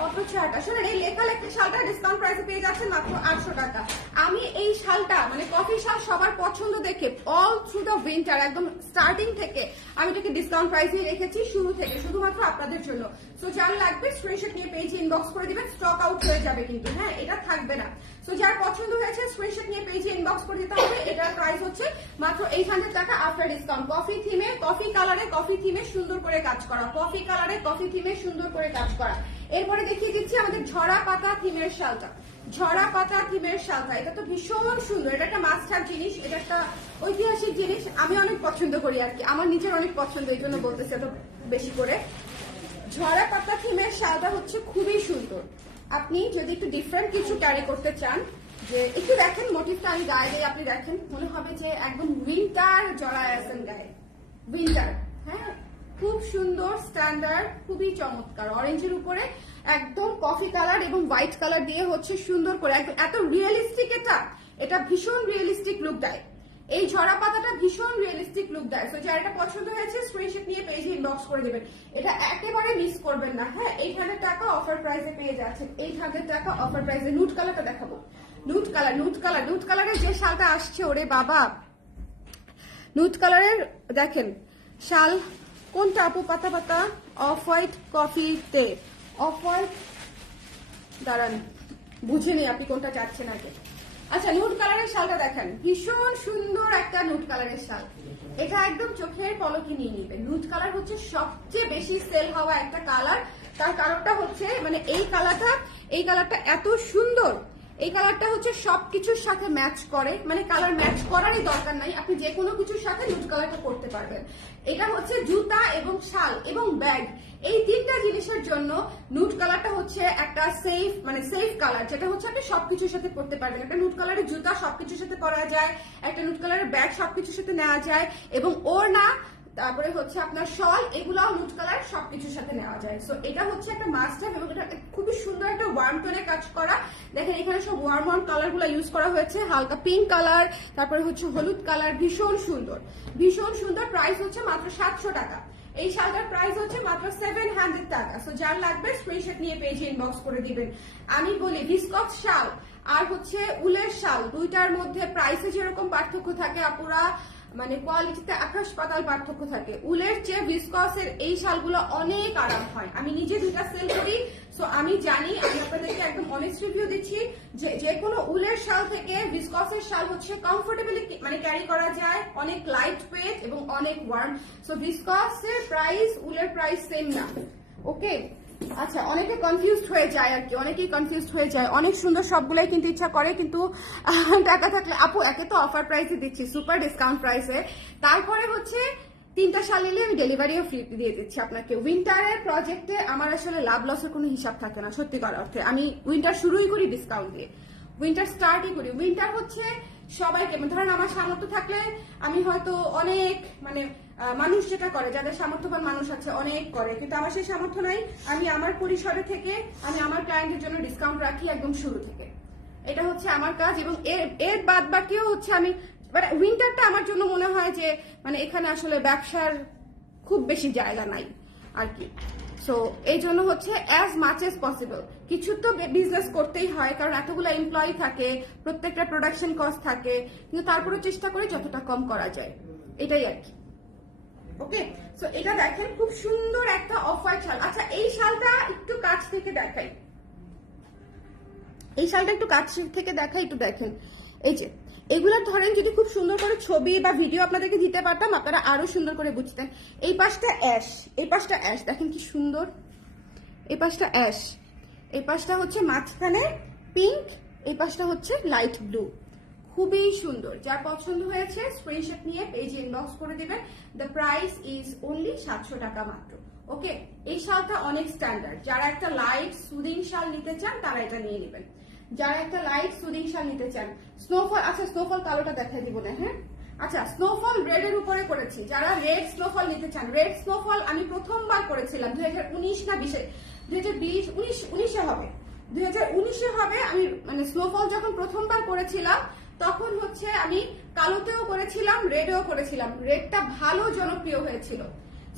পত্র ছায়াটা শুনুন, এই লেখা শালটা ডিসকাউন্ট প্রাইসে পেয়ে যাচ্ছেন মাত্র 800 টাকা। আমি এই শালটা, মানে কফি শাল সবার পছন্দ দেখে অল থ্রু দ্য উইন্টার, একদম স্টার্টিং থেকে আমি এটাকে ডিসকাউন্ট প্রাইসে রেখেছি, শুরু থেকে, শুধুমাত্র আপনাদের জন্য। সো যার লাগবে স্ক্রিনশট নিয়ে পেজে ইনবক্স করে দিবেন। স্টক আউট হয়ে যাবে কিন্তু, হ্যাঁ, এটা থাকবে না। সো যার পছন্দ হয়েছে স্ক্রিনশট নিয়ে পেজে ইনবক্স করে দিতে হবে। এটার প্রাইস হচ্ছে মাত্র 800 টাকা আফটার ডিসকাউন্ট। কফি থিমে, কফি কালারে, কফি থিমে সুন্দর করে কাজ করা, কফি কালারে, কফি থিমে সুন্দর করে কাজ করা। এরপরে দেখিয়ে দিচ্ছি আমাদের ঝরা পাতা থিমের শালটা। ঝরা পাতা থিমের শালটা, এটা তো ভীষণ সুন্দর। এটা একটা মাস্ট হ্যাভ জিনিস, এটা একটা ঐতিহাসিক জিনিস। আমি অনেক পছন্দ করি আর কি, আমার নিজের অনেক পছন্দ, এই জন্য বলতেছি এত বেশি করে। ঝরা পাতা থিমের শালটা হচ্ছে খুবই সুন্দর। আপনি যদি একটু ডিফারেন্ট কিছু ক্যারি করতে চান, যে একটু দেখেন মোটিভটা আমি গায়ে দিয়ে, আপনি দেখেন মনে হবে যে একদম উইন্টার জড়ায় আছেন গায়ে, উইন্টার। হ্যাঁ, খুব সুন্দর, স্ট্যান্ডার্ড, খুবই চমৎকার। অরেঞ্জের উপরে একদম কফি কালার এবং হোয়াইট কালার দিয়ে হচ্ছে সুন্দর করে একদম এত রিয়েলিস্টিক। এটা ভীষণ রিয়েলিস্টিক লুক দেয়। এই ঝরা পাতাটা ভীষণ রিয়েলিস্টিক লুক দেয়। তো যার এটা পছন্দ হয়েছে স্ক্রিনশট নিয়ে পেজে ইনবক্স করে দেবেন। এটা একেবারে মিস করবেন না। হ্যাঁ, 800 টাকা অফার প্রাইসে পেয়ে যাচ্ছেন। 800 টাকা অফার প্রাইসে। নুট কালারটা দেখাবো। নুট কালারের যে শালটা আসছে, ওরে বাবা, নুট কালারের দেখেন শাল কোনটা আপু? পাতা পাতা অফ হোয়াইট কফিতে, অফ হোয়াইট, দাঁড়ান বুঝে নেই আপনি কোনটা চাচ্ছেন আগে। আচ্ছা, নুট কালারের শালটা দেখেন, ভীষণ সুন্দর একটা নুট কালারের শাল। এটা একদম চোখের পলকে নিয়ে নিবে। নুট কালার হচ্ছে সবচেয়ে বেশি সেল হওয়া একটা কালার। তার কারণটা হচ্ছে মানে এই কালারটা এত সুন্দর। এই কালারটা হচ্ছে সবকিছুর সাথে ম্যাচ করে, মানে কালার ম্যাচ করারই দরকার নাই, আপনি যে কোনো কিছুর সাথে নুট কালারটা করতে পারবেন। এটা হচ্ছে জুতা এবং শাল এবং ব্যাগ, এই তিনটা জিনিসের জন্য নুট কালারটা হচ্ছে একটা সেফ কালার, যেটা হচ্ছে আপনি সবকিছুর সাথে পরতে পারবেন। একটা নুট কালারের জুতা সবকিছুর সাথে পরা যায়, একটা নুট কালারের ব্যাগ সবকিছুর সাথে নেওয়া যায়, এবং ওড়না, তারপরে হচ্ছে আপনার শল, এগুলাও নুট কালার সবকিছুর সাথে নেওয়া যায়। সো এটা হচ্ছে একটা মাস্ট হ্যাভ, এবং এটা খুবই সুন্দর একটা ওয়ার্ম টোনে কাজ করা। দেখেন এখানে সব ওয়ার্ম কালার গুলো ইউজ করা হয়েছে, হালকা পিঙ্ক কালার, তারপরে হচ্ছে হলুদ কালার, ভীষণ সুন্দর, ভীষণ সুন্দর। প্রাইস হচ্ছে মাত্র 700 টাকা। এই শালটার প্রাইস হচ্ছে মাত্র 700 টাকা। সো যার লাগবে স্ক্রিনশট নিয়ে পেজে ইনবক্স করে দিবেন। আমি বলি ভিসকস শাল আর হচ্ছে উলের শাল, দুইটার মধ্যে প্রাইসে যেরকম পার্থক্য থাকে আপুরা, মানে কোয়ালিটিতে আকাশ পাতাল পার্থক্য থাকে। উলের চেয়ে ভিসকসের এই শালগুলো অনেক আরাম হয়। আমি নিজে দুইটা সেল করি, সো আমি জানি, আমি আপনাদেরকে একদম অনেস্ট রিভিউ দিচ্ছি যে কোনো উলের শাল থেকে ভিসকসের শাল হচ্ছে কমফোর্টেবলি মানে ক্যারি করা যায়, অনেক লাইট ওয়েট এবং অনেক ওয়ার্ম। সো ভিসকসের প্রাইস উলের প্রাইস সেম না। ওকে, আচ্ছা, অনেকে কনফিউজড হয়ে যায় আর কি, অনেকেই কনফিউজড হয়ে যায়। অনেক সুন্দর সবগুলাই কিন্তু ইচ্ছা করে, কিন্তু টাকা থাকলে আপু একে তো অফার প্রাইসে দিচ্ছি, সুপার ডিসকাউন্ট প্রাইসে, তারপরে হচ্ছে 3টা শাল নিলে আমি ডেলিভারিও ফ্রি দিয়ে দিচ্ছি আপনাকে। উইন্টারের প্রজেক্টে আমার আসলে লাভ লসের কোনো হিসাব থাকে না সত্যিকার অর্থে। আমি উইন্টার শুরুই করি ডিসকাউন্ট দিয়ে, উইন্টার স্টার্টই করি। উইন্টার হচ্ছে সবাইকে, ধরেন আমার সামর্থ্য থাকলে আমি হয়তো অনেক মানে মানুষ যেটা করে, যাদের সামর্থ্যবান মানুষ আছে অনেক করে, কিন্তু আমার সেই সামর্থ্য নাই। আমি আমার পরিসরে থেকে আমি আমার ক্লায়েন্টের জন্য ডিসকাউন্ট রাখি একদম শুরু থেকে। এটা হচ্ছে আমার কাজ, এবং এর বাদ বাকিও হচ্ছে আমি, মানে উইন্টারটা আমার জন্য মনে হয় যে মানে এখানে আসলে ব্যবসার খুব বেশি জায়গা নাই আর কি। সো এই জন্য হচ্ছে অ্যাজ মাচ এজ পসিবল কিছু তো বিজনেস করতেই হয়, কারণ এতগুলো এমপ্লয়ি থাকে, প্রত্যেকটা প্রোডাকশন কস্ট থাকে, কিন্তু তারপরে চেষ্টা করি যতটা কম করা যায়, এটাই আর কি। ওকে, সো এটা দেখেন খুব সুন্দর একটা অফ হোয়াইট শাল। আচ্ছা, এই শালটা একটু কাছ থেকে দেখাই, এই শালটা একটু কাছ থেকে দেখাই, একটু দেখেন। এই যে এগুলা ধরেন যদি খুব সুন্দর করে ছবি বা ভিডিও আপনাদেরকে দিতে পারতাম, আপনারা আরো সুন্দর করে বুঝতেন। এই পাশটা অ্যাশ, এই পাশটা অ্যাশ, দেখেন কি সুন্দর। এই পাশটা অ্যাশ, এই পাশটা হচ্ছে মাঝখানে পিঙ্ক, এই পাশটা হচ্ছে লাইট ব্লু, খুবই সুন্দর। যার পছন্দ হয়েছে স্ক্রিনশট নিয়ে পেজে ইনবক্স করে দিবেন। দ্য প্রাইস ইজ অনলি 700 টাকা মাত্র। ওকে, এই শালটা অনেক স্ট্যান্ডার্ড। যারা একটা লাইট সুদিং শাল নিতে চান তারা এটা নিয়ে নেবেন। যারা একটা লাইট সুদিং শাল নিতে চান, স্নোফল, আচ্ছা স্নোফল কালোটা দেখা দিব না, হ্যাঁ আচ্ছা স্নোফল রেড এর উপরে করেছি। যারা রেড স্নোফল নিতে চান, রেড স্নোফল আমি প্রথমবার করেছিলাম 2019 না 20-এ, 2019 হবে, 2019 হবে। আমি মানে স্নোফল যখন প্রথমবার করেছিলাম তখন হচ্ছে আমি কালোতেও করেছিলাম, রেডেও করেছিলাম। রেডটা ভালো জনপ্রিয় হয়েছিল।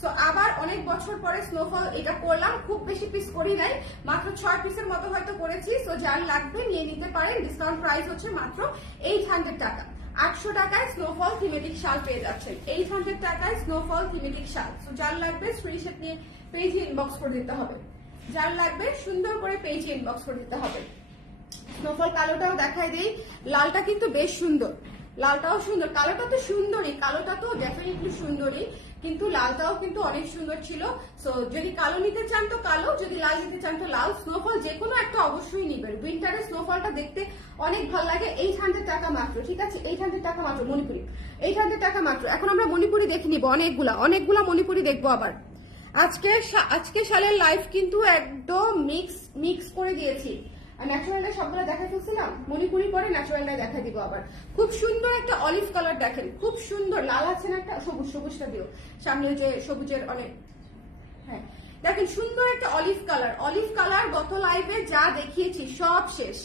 সো আবার অনেক বছর পরে স্নোফল এটা করলাম, খুব বেশি পিস করি নাই, মাত্র 6 পিসের মতো হয়তো করেছি। সো যার লাগবে নিয়ে নিতে পারেন। ডিসকাউন্ট প্রাইস হচ্ছে মাত্র 800 টাকা। 800 টাকায় স্নোফল থিমেটিক শাল পেয়ে যাচ্ছেন, 800 টাকায় স্নোফল থিমেটিক শাল। সো যার লাগবে স্ক্রিনশট নিয়ে পেজে ইনবক্স করে দিতে হবে। যার লাগবে সুন্দর করে পেজে ইনবক্স করে দিতে হবে। স্নোফল কালোটাও দেখাই দেই, লালটা কিন্তু বেশ সুন্দর, লালটাও সুন্দর, কালোটা তো সুন্দরই, কালোটা তো ডেফিনেটলি সুন্দরই, কিন্তু লালটাও কিন্তু অনেক সুন্দর ছিল। সো যদি কালো নিতে চান তো কালো, যদি লাল নিতে চান তো লাল। স্নোফল যে কোনো একটা অবশ্যই নিবেন, উইন্টারের স্নোফলটা দেখতে অনেক ভালো লাগে। 800 টাকা মাত্র, ঠিক আছে, 800 টাকা মাত্র। মণিপুরি 800 টাকা মাত্র। এখন আমরা মণিপুরি দেখে নিব, অনেকগুলা মণিপুরি দেখবো আবার। আজকে শালের লাইফ কিন্তু একদম মিক্স করে দিয়েছি। ন্যাচারালটা সবগুলো দেখা ফেলছিলাম, মণিপুরি পরে ন্যাচারালটা দেখা দিব আবার। খুব সুন্দর একটা অলিভ কালার দেখেন, খুব সুন্দর লাল আছে না একটা, সবুজটা দিও সামনে, যে সবুজের অনেক, হ্যাঁ দেখেন সুন্দর একটা অলিভ কালার। গত লাইভে যা দেখিয়েছি সব শেষ।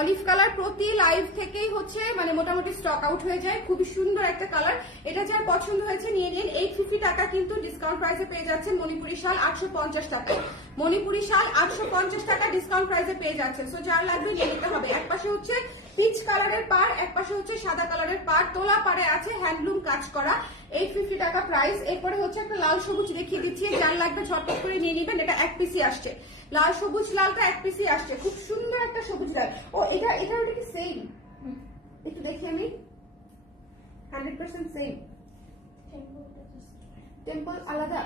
অলিভ কালার প্রতি লাইভ থেকেই হচ্ছে মানে মোটামুটি স্টক আউট হয়ে যায়। খুবই সুন্দর একটা কালার, এটা যার পছন্দ হয়েছে নিয়ে নিন। 850 টাকা কিন্তু ডিসকাউন্ট প্রাইসে পেয়ে যাচ্ছেন। মণিপুরি শাল 850 টাকা, মণিপুরি শাল 850 টাকা ডিসকাউন্ট প্রাইসে পেয়ে যাচ্ছেন। সো যার লাগবে নিয়ে নিতে হবে। এক পাশে হচ্ছে পিচ কালারের পার, এক পাশে হচ্ছে সাদা কালারের পার, তোলা পারে আছে হ্যান্ডলুম কাজ করা, 850 টাকা প্রাইস। এরপরে হচ্ছে একটা লাল সবুজ দেখিয়ে দিচ্ছি, যার লাগবে ঝটপট করে নিয়ে নিবেন। এটা এক পিসি আসছে, লাল সবুজ লালটা এক পিসি আসছে, খুব সুন্দর একটা সবুজ লাল। ও এটা কি সেম? একটু দেখি আমি, 100% সেম। টেম্পল আলাদা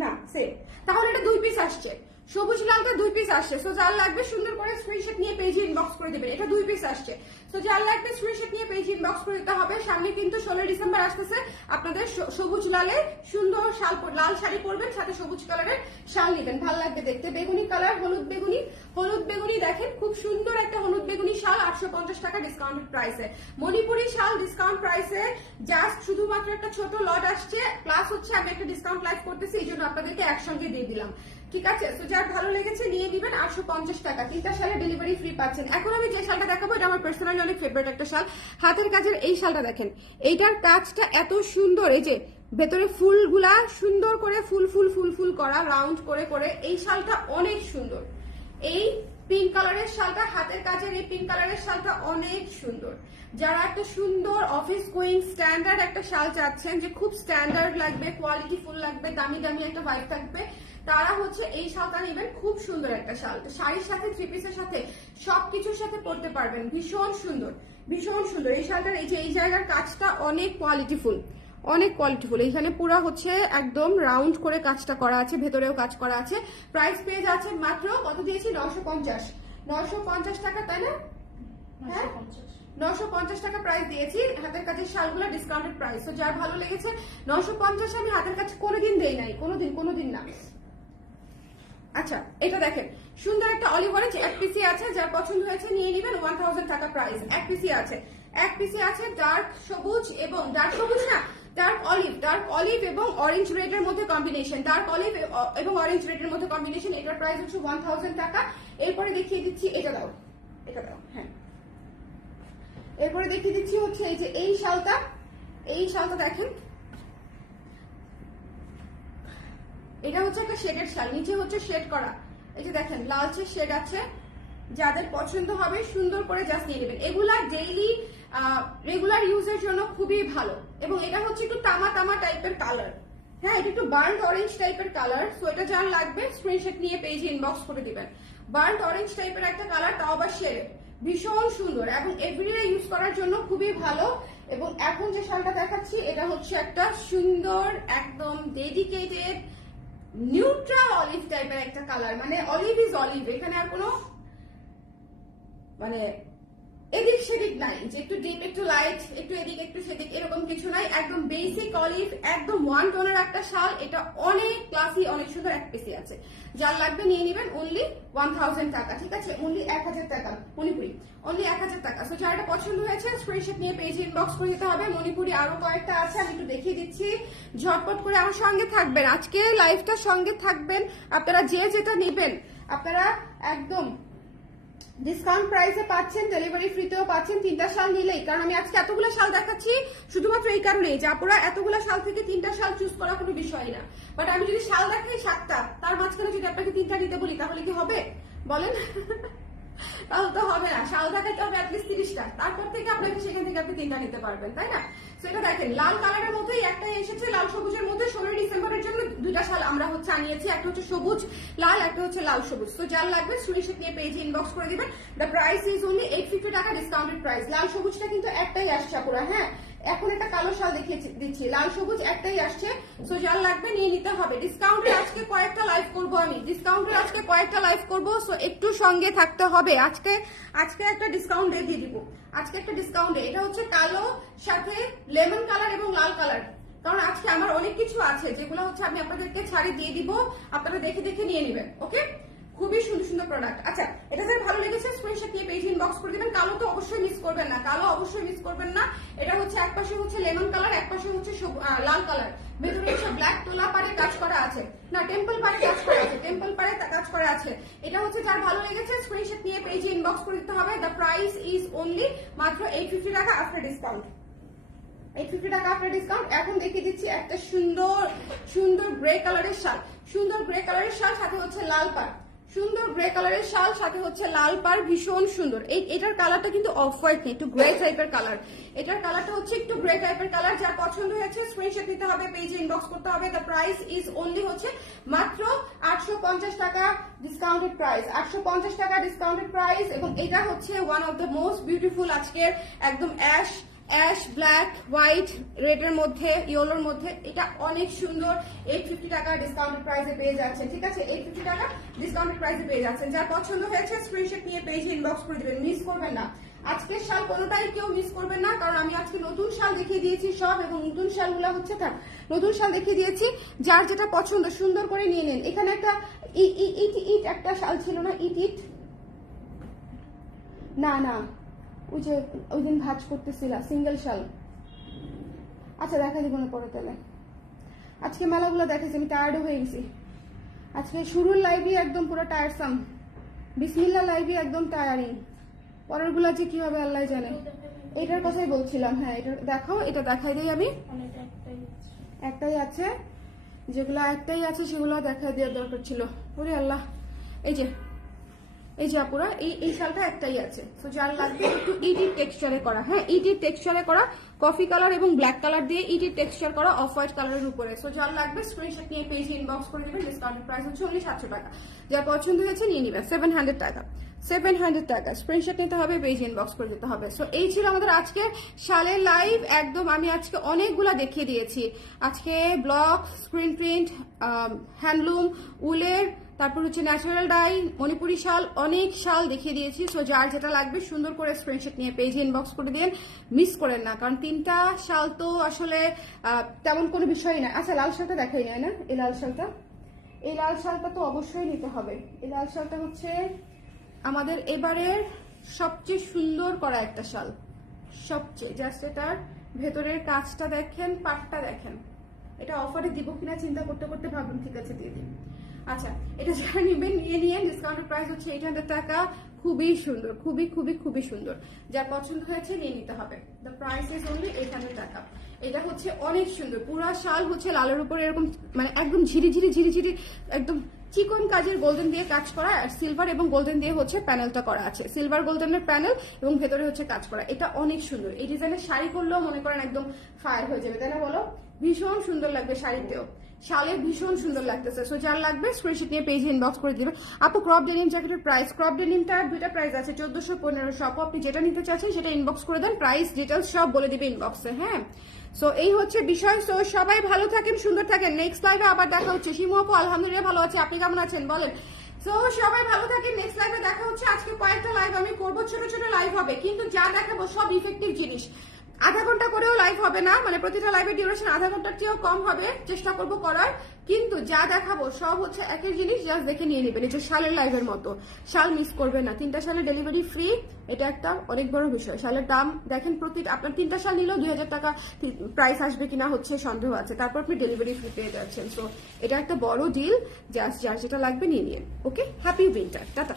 না, সেম। তাহলে এটা 2 পিস আসছে, সবুজ লালটা 2 পিস আসছে। সো যার লাগবে সুন্দর করে স্ক্রিনশট নিয়ে পেজে ইনবক্স করে দিবেন। এটা 2 পিস আসছে। সো যার লাগবে স্ক্রিনশট নিয়ে পেজে ইনবক্স করে দিতে হবে। সামনে কিন্তু 16 ডিসেম্বর আসতেছে, আপনাদের সবুজ লালে সুন্দর শাল, লাল শাড়ি পরবেন, সাথে সবুজ কালারের শাল নেবেন, ভালো লাগবে দেখতে। বেগুনি কালার, হলুদ বেগুনি দেখেন, খুব সুন্দর একটা হলুদ বেগুনি শাল 850 টাকা ডিসকাউন্টেড প্রাইসে। মণিপুরি শাল ডিসকাউন্ট প্রাইসে, জাস্ট শুধুমাত্র একটা ছোট লট আসছে, প্লাস হচ্ছে আমি একটা ডিসকাউন্ট লাইভ করতেছি, এই জন্য আপনাদেরকে একসঙ্গে দিয়ে দিলাম, ঠিক আছে? তো যার ভালো লেগেছে নিয়ে নিবেন। 850 টাকা, 3টা শালে ডেলিভারি ফ্রি পাচ্ছেন। এখন আমি যে শালটা দেখাবো এটা আমার পার্সোনালি অনেক ফেভারিট একটা শাল, হাতের কাজের এই শালটা দেখেন। এইটার কাজটা এত সুন্দর, এই যে ভেতরে ফুলগুলা সুন্দর করে ফুল করা, রাউন্ড করে এই শালটা অনেক সুন্দর। এই পিঙ্ক কালারের শালটা, হাতের কাজের এই পিঙ্ক কালারের শালটা অনেক সুন্দর। যারা একটা সুন্দর অফিস গোয়িং স্ট্যান্ডার্ড একটা শাল চাচ্ছেন, যে খুব স্ট্যান্ডার্ড লাগবে, কোয়ালিটি ফুল লাগবে, দামি একটা ভাইব থাকবে, তারা হচ্ছে এই শালটা নেবেন। খুব সুন্দর একটা শাল, শাড়ির সাথে, থ্রি পিসের সাথে, সবকিছুর সাথে পরতে পারবেন। ভীষণ সুন্দর। এই শালটার এই জায়গার কাজটা অনেক কোয়ালিটিফুল। এখানে পুরো হচ্ছে একদম রাউন্ড করে কাজটা করা আছে, ভেতরেও কাজ করা আছে। প্রাইস পেয়ে যাচ্ছে মাত্র কত দিয়েছি? 950 টাকা, তাই না? হ্যাঁ 950 টাকা প্রাইস দিয়েছি। হাতের কাজের শালগুলো ডিসকাউন্টেড প্রাইস। তো যার ভালো লেগেছে 950, আমি হাতের কাজ কোনোদিন দেই নাই, কোনোদিন না। আচ্ছা, এটা দেখেন সুন্দর একটা অলিভ অরেঞ্জ, এক পিসি আছে, যার পছন্দ হয়েছে নিয়ে নেবেন। 1000 টাকা প্রাইস, এক পিসি আছে। ডার্ক সবুজ এবং ডার্ক অলিভ এবং অরেঞ্জ রেড এর মধ্যে কম্বিনেশন, ডার্ক অলিভ এবং অরেঞ্জ রেড এর মধ্যে কম্বিনেশন। এটার প্রাইস হচ্ছে 1000 টাকা। এরপরে দেখিয়ে দিচ্ছি, এটা দাও, হ্যাঁ। এরপরে দেখিয়ে দিচ্ছি হচ্ছে এই শালটা দেখেন, এটা হচ্ছে একটা শেডের শাল, নিচে হচ্ছে শেড করা, এই যে দেখেন লালচে শেড আছে। যাদের পছন্দ হবে সুন্দর করে জাস্ট নিয়ে নেবেন। এগুলা ডেইলি রেগুলার ইউজের জন্য খুবই ভালো। এবং এটা হচ্ছে একটু তামা টাইপের কালার, হ্যাঁ এটা একটু বার্ন্ট অরেঞ্জ টাইপের কালার। সো এটা যার লাগবে স্ক্রিনশট নিয়ে পেজে ইনবক্স করে দিবেন। বার্ন্ট অরেঞ্জ টাইপের একটা কালার, তাও আবার শেড, ভীষণ সুন্দর এবং এভরিডে ইউজ করার জন্য খুবই ভালো। এবং এখন যে শালটা দেখাচ্ছি এটা হচ্ছে একটা সুন্দর একদম ডেডিকেটেড নিউট্রাল অলিভ টাইপের একটা কালার, মানে অলিভ ইজ অলিভ, এখানে আর কোনো মানে এদিক সেদিক নাই, যে একটু ডিপ একটু লাইট, একটু এদিক একটু সেদিক, এরকম কিছু নাই। একদম বেসিক অলিভ, একদম ওয়ান টোনের একটা শাল। এটা অনেক ক্লাসি, অনেক সুন্দর, এক পিসি আছে। যার লাগবে নিয়ে নেবেন। অনলি 1000 টাকা, ঠিক আছে? অনলি 1000 টাকা মণিপুরি, অনলি 1000 টাকা। সো যারটা পছন্দ হয়েছে স্ক্রিনশট নিয়ে পেজে ইনবক্স করে দিতে হবে। মণিপুরি আরো কয়েকটা আছে, আমি একটু দেখিয়ে দিচ্ছি। ঝটপট করে আমার সঙ্গে থাকবেন, আজকে লাইভটার সঙ্গে থাকবেন। আপনারা যে যেটা নেবেন আপনারা একদম ডিসকাউন্ট প্রাইসে পাচ্ছেন, ডেলিভারি ফ্রিতেও পাচ্ছেন 3টা শাল নিলেই। কারণ আমি আজকে এতগুলো শাল দেখাচ্ছি শুধুমাত্র এই কারণেই যে আপনারা এতগুলো শাল থেকে 3টা শাল চুজ করা কোনো বিষয় না। বাট আমি যদি শাল দেখাই 7টা, তার মাঝখানে যদি আপনাকে 3টা নিতে বলি তাহলে কি হবে বলেন? তাহলে তো হবে না। শাল দেখাইতে হবে অ্যাটলিস্ট 30টা, তারপর থেকে আপনাকে সেখান থেকে আপনি 3টা নিতে পারবেন, তাই না? সেটা দেখেন লাল কালারের মধ্যেই একটাই এসেছে, লাল সবুজের মধ্যে। 16 ডিসেম্বরের জন্য 2টা শাল আমরা হচ্ছে আনিয়েছি, একটা হচ্ছে সবুজ লাল, একটা হচ্ছে লাল সবুজ। তো যার লাগবে স্ক্রিনশট নিয়ে পেজে ইনবক্স করে দিবেন। দ্য প্রাইস ইজ অনলি 850 টাকা ডিসকাউন্টেড প্রাইস। লাল সবুজটা কিন্তু একটাই আসছে পুরো, হ্যাঁ। এখন একটা কালো শাল দেখিয়ে দিচ্ছি, লাল সবুজ একটাই আসছে। সো যার লাগবে নিয়ে নিতে হবে। ডিসকাউন্টে আজকে কয়েকটা লাইভ করবো আমি, সো একটু সঙ্গে থাকতে হবে। আজকে একটা ডিসকাউন্টে দিয়ে দিব, এটা হচ্ছে কালো সাথে লেমন কালার এবং লাল কালার, কারণ আজকে আমার অনেক কিছু আছে যেগুলো হচ্ছে আমি আপনাদেরকে ছাড়ি দিয়ে দিব, আপনারা দেখে দেখে নিয়ে নেবেন। ওকে, খুবই সুন্দর সুন্দর প্রোডাক্ট। আচ্ছা, এটা যার ভালো লেগেছে স্ক্রিনশট নিয়ে পেজ ইনবক্স করে দিবেন। কালো তো অবশ্যই মিস করবেন না, কালো অবশ্যই মিস করবেন না। এটা হচ্ছে এক পাশে হচ্ছে লেমন কালার, এক পাশে হচ্ছে লাল কালার, ভেতরে হচ্ছে ব্ল্যাক তোলা পারে কাজ করা আছে, না টেম্পল পারে কাজ করা আছে, টেম্পল পারে কাজ করা আছে। এটা হচ্ছে যার ভালো লেগেছে স্ক্রিনশট নিয়ে পেজে ইনবক্স করে দিতে হবে। দ্য প্রাইস ইজ অনলি মাত্র 850 টাকা আফটার ডিসকাউন্ট। 850 টাকা আফটার ডিসকাউন্ট। এখন দেখিয়ে দিচ্ছি একটা সুন্দর সুন্দর গ্রে কালারের শাল, সুন্দর গ্রে কালারের শাল সাথে হচ্ছে লাল পাড়, সুন্দর গ্রে কালারের শাল সাথে হচ্ছে লাল পাড়, ভীষণ সুন্দর। এটার কালারটা কিন্তু অফ হোয়াইট নেই, একটু গ্রে টাইপের কালার। এটার কালারটা হচ্ছে একটু গ্রে টাইপের কালার। যার পছন্দ হয়েছে স্ক্রিনশট নিতে হবে, পেজে ইনবক্স করতে হবে। দ্য প্রাইস ইজ অনলি হচ্ছে মাত্র 850 টাকা ডিসকাউন্টেড প্রাইস, 850 টাকা ডিসকাউন্টেড প্রাইস। এবং এটা হচ্ছে one of the most beautiful আজকের একদম অ্যাশ ব্ল্যাক হোয়াইট রেডের মধ্যে, ইয়েলোর মধ্যে। এটা অনেক সুন্দর, 850 টাকা ডিসকাউন্টেড প্রাইসে পেয়ে যাচ্ছেন। ঠিক আছে, 850 টাকা ডিসকাউন্টেড প্রাইসে পেয়ে যাচ্ছেন। যার পছন্দ হয়েছে স্ক্রিনশট নিয়ে পেজে ইনবক্স করে দিবেন, মিস করবেন না। আজকের শাল কোনোটাই কেউ মিস করবেন না, কারণ আমি আজকে নতুন শাল দেখিয়ে দিয়েছি সব, এবং নতুন শালগুলো হচ্ছে থাক, নতুন শাল দেখিয়ে দিয়েছি। যার যেটা পছন্দ সুন্দর করে নিয়ে নেন। এখানে একটা ইট একটা শাল ছিল না, ইট না ওই যে ওই দিন ভাজ করতেছিল সিঙ্গেল শাল। আচ্ছা, দেখা দিব না পরে তাহলে। আজকে মেলাগুলো দেখেছি, আমি টায়ার্ডও হয়ে গেছি। আজকে শুরুর লাইভই একদম পুরো টায়ারসাম, বিসমিল্লাহ লাইভই একদম টায়ারিং। পরের গুলা যে কি হবে আল্লাহ জানে। এটার কথাই বলছিলাম। হ্যাঁ, এটা দেখাও, এটা দেখাই দিই আমি। একটাই আছে, যেগুলো একটাই আছে সেগুলো দেখাই দেওয়ার দরকার ছিল। ওরে আল্লাহ, এই যে আপুরা এই শালটা একটাই আছে। তো যার লাগবে একটু ইটির টেক্সচারে করা, হ্যাঁ ইটির টেক্সচারে করা, কফি কালার এবং ব্ল্যাক কালার দিয়ে ইটির টেক্সচার করা, অফ হোয়াইট কালারের উপরে। সো যার লাগবে স্ক্রিনশট নিয়ে পেজে ইনবক্স করে দিবেন। ডিসকাউন্টেড প্রাইস হচ্ছে only 700 টাকা। যার পছন্দ হয়েছে নিয়ে নিবেন। 700 টাকা, 700 টাকা স্ক্রিনশট নিতে হবে, পেজ ইনবক্স করে দিতে হবে। সো এই ছিল আমাদের আজকে শালের লাইভ। একদম আমি আজকে অনেকগুলা দেখিয়ে দিয়েছি। আজকে ব্লক, স্ক্রিন প্রিন্ট, হ্যান্ডলুম, উলের, তারপর হচ্ছে ন্যাচারাল ডাই, মণিপুরি শাল, অনেক শাল দেখিয়ে দিয়েছি। সো যার যেটা লাগবে সুন্দর করে স্ক্রিনশট নিয়ে পেজে ইনবক্স করে দিন, মিস করেন না, কারণ 3টা শাল তো আসলে তেমন কোনো বিষয় না। আচ্ছা, লাল শালটা দেখাই নয় না, এই লাল শালটা তো অবশ্যই নিতে হবে। এই লাল শালটা হচ্ছে আমাদের এবারের সবচেয়ে সুন্দর করা একটা শাল, সবচেয়ে। জাস্ট এটার ভেতরের কাজটা দেখেন, পাটটা দেখেন। এটা অফারে দিব কিনা চিন্তা করতে করতে ভাবলাম ঠিক আছে দিয়ে দিন। আচ্ছা, এটা যারা নেবেন নিয়ে নিয়েন। ডিসকাউন্টেড প্রাইস হচ্ছে 800 টাকা। খুবই সুন্দর, খুবই সুন্দর। যার পছন্দ হয়েছে নিয়ে নিতে হবে। দ্য প্রাইস ইজ অনলি 800 টাকা। এটা হচ্ছে অনেক সুন্দর, পুরা শাল হচ্ছে লালের উপরে এরকম মানে একদম ঝিরি একদম চিকন কাজের গোল্ডেন দিয়ে কাজ করা, আর সিলভার এবং গোল্ডেন দিয়ে হচ্ছে প্যানেলটা করা আছে। সিলভার গোল্ডেনের প্যানেল এবং ভেতরে হচ্ছে কাজ করা। এটা অনেক সুন্দর। এই ডিজাইনের শাড়ি করলেও মনে করেন একদম ফায়ার হয়ে যাবে, তাই না বলো? ভীষণ সুন্দর লাগবে শাড়িতেও, শালে ভীষণ সুন্দর লাগতেছে। সো যার লাগবে স্ক্রিনশট নিয়ে পেজে ইনবক্স করে দিবে। আপু ক্রপ ডেনিম জ্যাকেটের প্রাইস, ক্রপ ডেনিমটার দুইটা প্রাইস আছে, 1400 1500। আপু আপনি যেটা নিতে চাচ্ছেন সেটা ইনবক্স করে দেন, প্রাইস ডিটেলস সব বলে দিবে ইনবক্সে। হ্যাঁ, সো এই হচ্ছে বিষয়। সো সবাই ভালো থাকেন, সুন্দর থাকেন। নেক্সট লাইভে আবার দেখা হচ্ছে। শিমু আপু আলহামদুলিল্লাহ ভালো আছে, আপনি কেমন আছেন বলেন? সো সবাই ভালো থাকেন, নেক্সট লাইভে দেখা হচ্ছে। আজকে কয়েকটা লাইভ আমি করবো, ছোট লাইভ হবে, কিন্তু যা দেখাবো সব ইফেক্টিভ জিনিস। আধা ঘন্টা করেও লাইভ হবে না, মানে প্রতিটা লাইভের ডিউরেশন আধা ঘন্টার চেয়েও কম হবে, চেষ্টা করবো করার। কিন্তু যা দেখাবো সব হচ্ছে একই জিনিস, জাস্ট দেখে নিয়ে নেবেন। এই যে শালের লাইভের মতো, শাল মিস করবে না। 3টা শালের ডেলিভারি ফ্রি, এটা একটা অনেক বড় বিষয়। শালের দাম দেখেন, আপনার 3টা শাল নিলেও 2000 টাকা প্রাইস আসবে কিনা হচ্ছে সন্দেহ আছে। তারপর আপনি ডেলিভারি ফ্রি পেয়ে যাচ্ছেন। সো এটা একটা বড় ডিল, জাস্ট যার যেটা লাগবে নিয়ে নিন। ওকে, হ্যাপি উইন্টার, টাটা।